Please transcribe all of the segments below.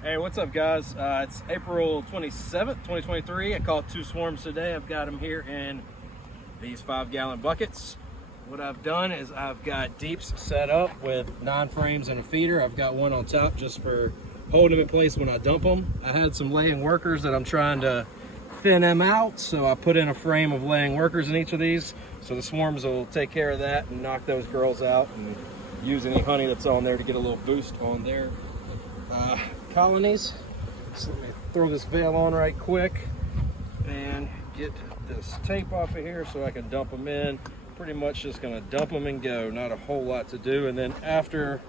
Hey, what's up, guys? It's April 27th, 2023. I caught 2 swarms today. I've got them here in these 5-gallon buckets. What I've done is I've got deeps set up with 9 frames and a feeder. I've got one on top just for holding them in place when I dump them. I had some laying workers that I'm trying to thin them out, so I put in a frame of laying workers in each of these, so the swarms will take care of that and knock those girls out and use any honey that's on there to get a little boost on their colonies. So let me throw this veil on right quick and get this tape off of here so I can dump them in. Pretty much just gonna dump them and go, not a whole lot to do. And then after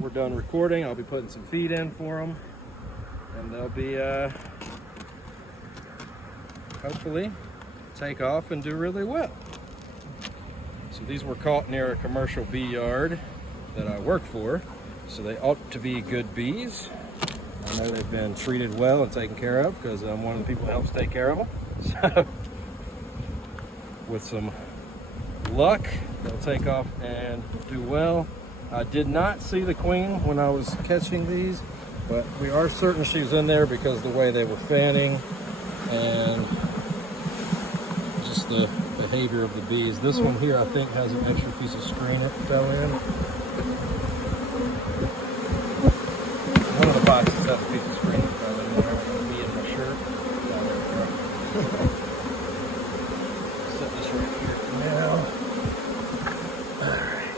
we're done recording, I'll be putting some feed in for them, and they'll be hopefully take off and do really well. So these were caught near a commercial bee yard that I work for, so they ought to be good bees. I know they've been treated well and taken care of because I'm one of the people that helps take care of them. So with some luck, they'll take off and do well. I did not see the queen when I was catching these, but we are certain she was in there because the way they were fanning and just the behavior of the bees. This one here, I think, has an extra piece of screen that fell in. One of the boxes has a piece of screen that fell in there. It's gonna be in my shirt. Set this right here for now. Alright.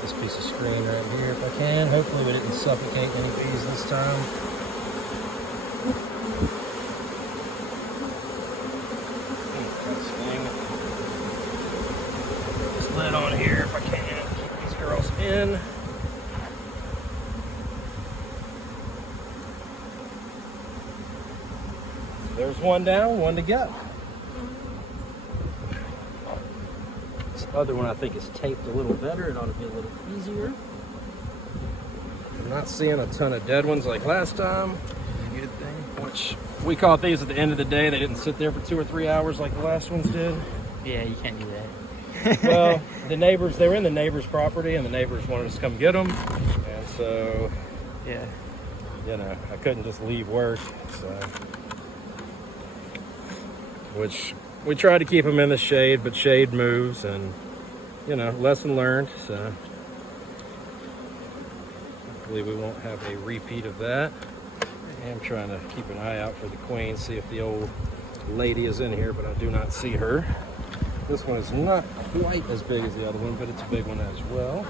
This piece of screen right here if I can. Hopefully we didn't suffocate any bees this time. This lid on here if I can. Keep these girls in. There's one down, one to go. This other one I think is taped a little better. It ought to be a little easier. I'm not seeing a ton of dead ones like last time. Good thing. Which we caught these at the end of the day. They didn't sit there for 2 or 3 hours like the last ones did. Yeah, you can't do that. Well, the neighbors, they were in the neighbor's property and the neighbors wanted us to come get them. And so, Yeah. you know, I couldn't just leave work, so. Which we try to keep them in the shade, but shade moves, and you know, lesson learned. So hopefully we won't have a repeat of that. I am trying to keep an eye out for the queen, see if the old lady is in here, but I do not see her. This one is not quite as big as the other one, but it's a big one as well.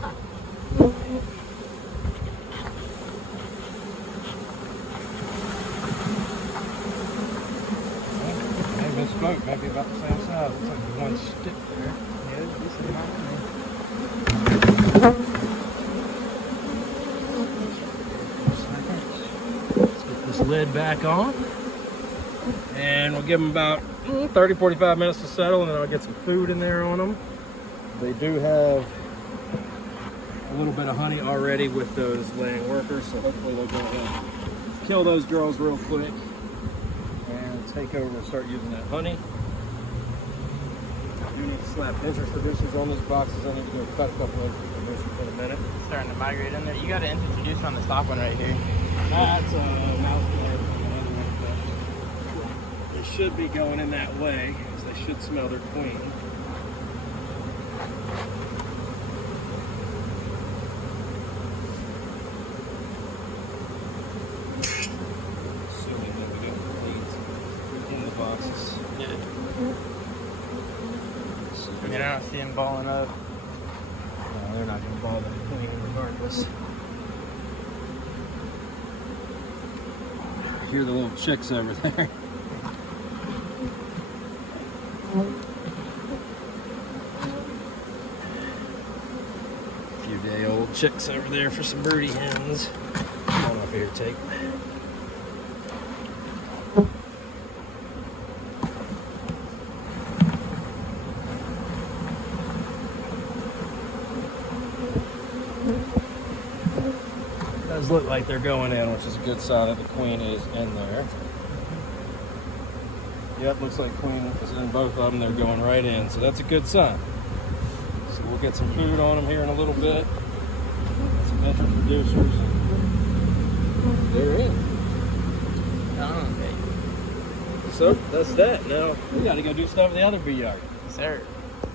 Smoke might be about the same size. Looks like the one stick there. Yeah, this is mine. Let's get this lid back on. And we'll give them about 30-45 minutes to settle, and then I'll get some food in there on them. They do have a little bit of honey already with those laying workers, so hopefully they'll go ahead and kill those girls real quick and take over and start using that honey. I do need to slap interest producers on these boxes. I need to go cut a couple of producers in a minute. Starting to migrate in there. You got to introduce on the top one right here. That's a mouse blade from another one, but they should be going in that way because they should smell their queen. Assuming that we got the leads in the boxes. Yeah. I mean, I don't see them balling up. No, they're not going to ball the queen regardless. Hear the little chicks over there. Few day old chicks over there for some birdie hens. Come on up here, take. Does look like they're going in, which is a good sign that the queen is in there. Yep, looks like queen is in both of them. They're going right in, so that's a good sign. So we'll get some food on them here in a little bit. Some interest producers. And they're in. so that's that. Now we got to go do stuff in the other bee yard. Sir.